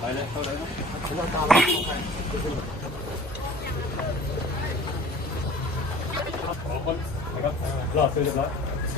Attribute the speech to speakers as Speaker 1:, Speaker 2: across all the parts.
Speaker 1: ไปเลยเข้าเลยผมเอาตามขอคนนะครับรอดซื้อเรียบร้อย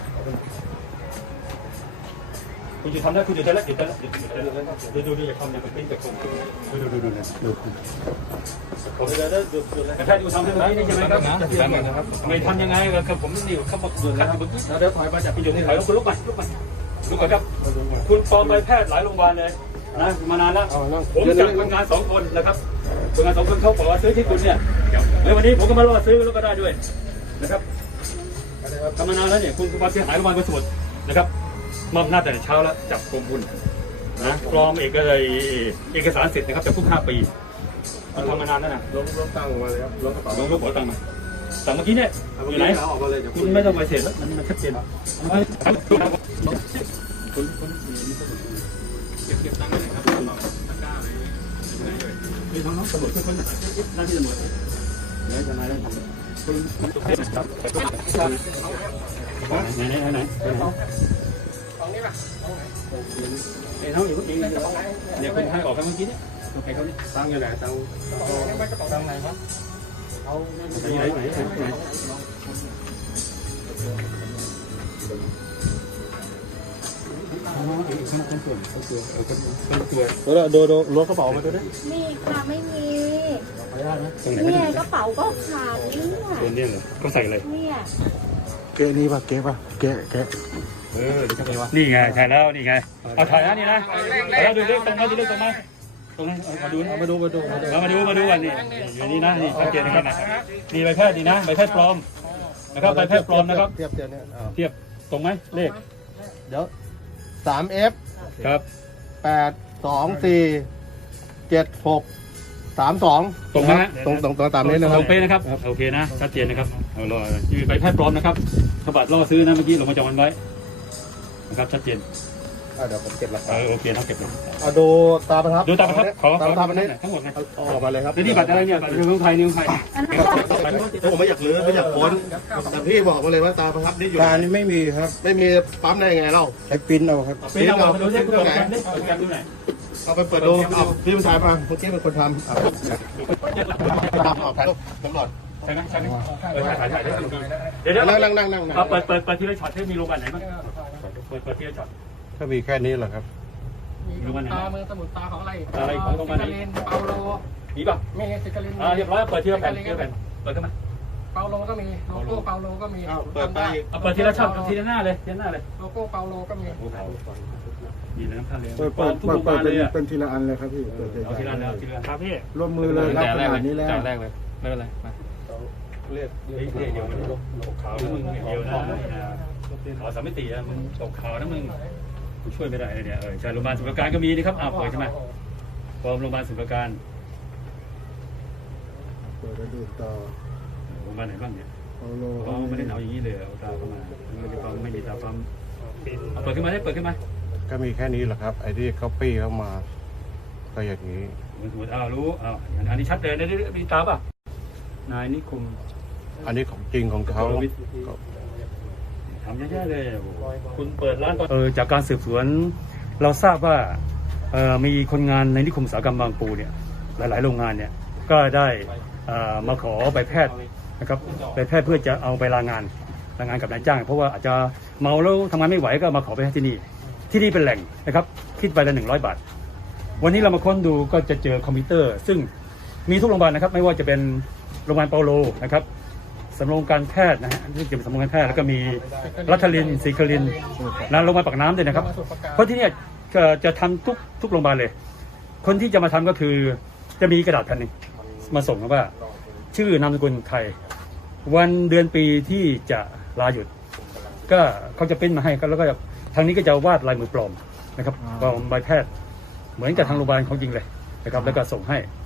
Speaker 1: คุณจะทำได้คุณจะได้แล้วดูอย่าทำอย่าไปปิ้งแต่คนดูนะดูผมจะได้ดูแต่ถ้าดูทำได้ไหมนี่ใช่ไหมครับไม่ทำยังไงครับผมนี่เขาบอกคัดอยู่เมื่อกี้เดี๋ยวถอยไปจากพี่อยู่นี่ถอยลุกไปครับคุณปลอมใบแพทย์หลายโรงพยาบาลเลยนะมานานแล้วผมจับคนงาน2 คนนะครับคนงาน2 คนเขาบอกว่าซื้อที่คุณเนี่ยแล้ววันนี้ผมก็มาล่อซื้อแล้วก็ได้ด้วยนะครับทำมานานแล้วเนี่ยคุณความเสียหายประมาณกว่าสมุดนะครับมอบหน้าแต่เช้าแล้วจับกรมบุญนะปลอมเอกสารสิทธิ์นะครับจำคุก5 ปีมันทำมานานแล้วนะลงตังค์มาเลยครับลงกระเป๋าลงหัวตังค์มาแต่เมื่อกี้เนี่ยอยู่ไหนคุณไม่ต้องไปเสียแล้วมันชัดเจนเก็บตังค์เลยครับตะกร้าเลยมีน้องตำรวจคนหน้าที่ตำรวจเดี๋ยวจะมาได้ทำคุณไหนตรงนี้ป่ะไอ้น้องอยู่นี่เดี๋ยวคุณให้ออกกันเมื่อกี้เนี่ยไอ้เขาเนี่ยตั้งอยู่ไหนตั้งตั้งไหนครับเอาไหนดูล้วงกระเป๋ามาดูดิ
Speaker 2: มีค่ะไม่มี
Speaker 1: เนี่ย
Speaker 2: กระเป๋าก็ขาดเนี่ย
Speaker 1: เหรอต้องใส่อะไร
Speaker 2: เนี่ย
Speaker 3: เกะนี่ป่ะเกะป่ะเกะ
Speaker 1: นี่ไงใช่แล้วนี่ไงเอาถ่ายนะนี่นะแล้วดูเรื่องตรงนั้นดูเรื่องตรงนั้นตรงนั้นมาดูกันนี่อย่างนี้นะนี่สังเกตนะครับนี่ใบแพทย์นี่นะใบแพทย์ปลอมนะครับใบแพทย์ปลอมนะครับ
Speaker 3: เทียบเนี่ย
Speaker 1: เทียบตรงไหมเลข
Speaker 3: เดี๋ยว3F
Speaker 1: ครับ
Speaker 3: 8247632
Speaker 1: ตรงนะ
Speaker 3: ตรงตามนี้นะครับ
Speaker 1: ตรงเป๊ะนะครับโอเคนะชัดเจนนะครับเอาล่อคือใบแพทย์ปลอมนะครับขบัตรล่อซื้อนะเมื่อกี้ลงมาจองวันไว้นะครับชัดเจน
Speaker 3: เดี๋ยวผมเก็บหลักฐาน
Speaker 1: โอเคนะเก็บเลย
Speaker 3: ดูตาประทับ
Speaker 1: ขอ
Speaker 3: ตาประทับอันนี้
Speaker 1: ทั้งหมดไง
Speaker 3: ออกมาเลยครับ
Speaker 1: นี่บัตรอะไรเนี่ยบัตรเมืองไทยนี่เมืองไทย
Speaker 3: ผมไม่อยากลื้อไม่อยากค้นแต่พี่บอกมาเลยว่าตาประทับนี่อยู่
Speaker 4: ตานี่ไม่มีครับ
Speaker 3: ไม่มีปั๊มได้ไงเล่า
Speaker 4: ใช้ปิ้นเอาครับ
Speaker 1: ปิ้นเอาดูที่ตัวไหนดูไหน
Speaker 3: เอาไปเปิดดูเอาพี่ผู้ชายมาเมื่อกี้เป็นคนทำถ่ายรูปตำรวจ
Speaker 1: ใช่ไหมถ่ายได้เดี๋ยว
Speaker 3: นั่ง
Speaker 1: เปิดทีละช็อตที่มีโรงพยาบาลไหนบ้างเปิดทีละช็อต
Speaker 4: ก็มีแค่นี้แหละครับ
Speaker 1: โรงพยาบาลไหน
Speaker 5: เมืองสมุทรตาของ
Speaker 1: อะไรของโรงพยาบาลไหน
Speaker 5: เปาโล
Speaker 1: มีป่ะ
Speaker 5: ไม่สิกาลิน
Speaker 1: เรียบร้อยเปิดทีละแผ่นเปิดขึ้นมา
Speaker 5: เปาโลก็มีโลโก้เปาโลก็มี
Speaker 3: เปิดไป
Speaker 1: เปิดทีละช็อตทีละหน้าเลย
Speaker 5: โลโก้เปาโลก็มี
Speaker 1: ดีเลยครับท่านเลย
Speaker 4: เปิดเป็นทีละอันเลยครับพี่
Speaker 1: เอาทีละครับพี่
Speaker 4: ร่วมมือเลยรับขนาดนี้แล้ว
Speaker 1: แรกเลยไม่เป็นไรมาเรียกเดี๋ยวมันตกขาวนะมึงเดียวนะขอ3 มิตินะมึงตกขาวนะมึงกูช่วยไม่ได้เลยเนี่ยใช่โรงพยาบาลสมุทรปราการก็มีนะครับเปิดใช่ไหมพร้อมโรงพยาบาลสมุทรปราการ
Speaker 4: เปิดดูต่อ
Speaker 1: โรงพยาบาลไหนบ้างเนี่ย
Speaker 4: เรา
Speaker 1: ไม่ได้เอาอย่างนี้เลยเอาตาเข้ามาไม่มีตาปั๊มเปิดขึ้นมาได้เปิดขึ้นมา
Speaker 4: ก็มีแค่นี้แหละครับไอ้ที่เขาปี้เข้ามาก็อย่างนี้
Speaker 1: สมมติรู้อันนี้ชัดเลยนะมีตาป่ะนายนิคม
Speaker 4: อันนี้ของจริงของเขา
Speaker 1: ทำเยอะๆเลยคุณเปิดร้านจากการสืบสวนเราทราบว่ามีคนงานในนิคมอุตสาหกรรมบางปูเนี่ยหลายๆโรงงานเนี่ยก็ได้มาขอใบแพทย์นะครับใบแพทย์เพื่อจะเอาไปลางานกับนายจ้างเพราะว่าอาจจะเมาแล้วทำงานไม่ไหวก็มาขอไปที่นี่เป็นแหล่งนะครับคิดไปละ100 บาทวันนี้เรามาค้นดูก็จะเจอคอมพิวเตอร์ซึ่งมีทุกโรงพยาบาลนะครับไม่ว่าจะเป็นโรงพยาบาลเปาโลนะครับสำนักการแพทย์นะฮะที่เกี่ยวกับสำนักการแพทย์แล้วก็มีรัฐลินศรีคลินโรงพยาบาลปากน้ำด้วยนะครับเพราะที่นี่จะทำทุกโรงพยาบาลเลยคนที่จะมาทำก็คือจะมีกระดาษแผ่นนึงมาส่งว่าชื่อนามสกุลใครวันเดือนปีที่จะลาหยุดก็เขาจะปริ้นมาให้แล้วก็ทางนี้ก็จะวาดลายมือปลอมนะครับปลอมใบแพทย์เหมือนกับทางโรงพยาบาลเขาจริงเลยนะครับแล้วก็ส่งให้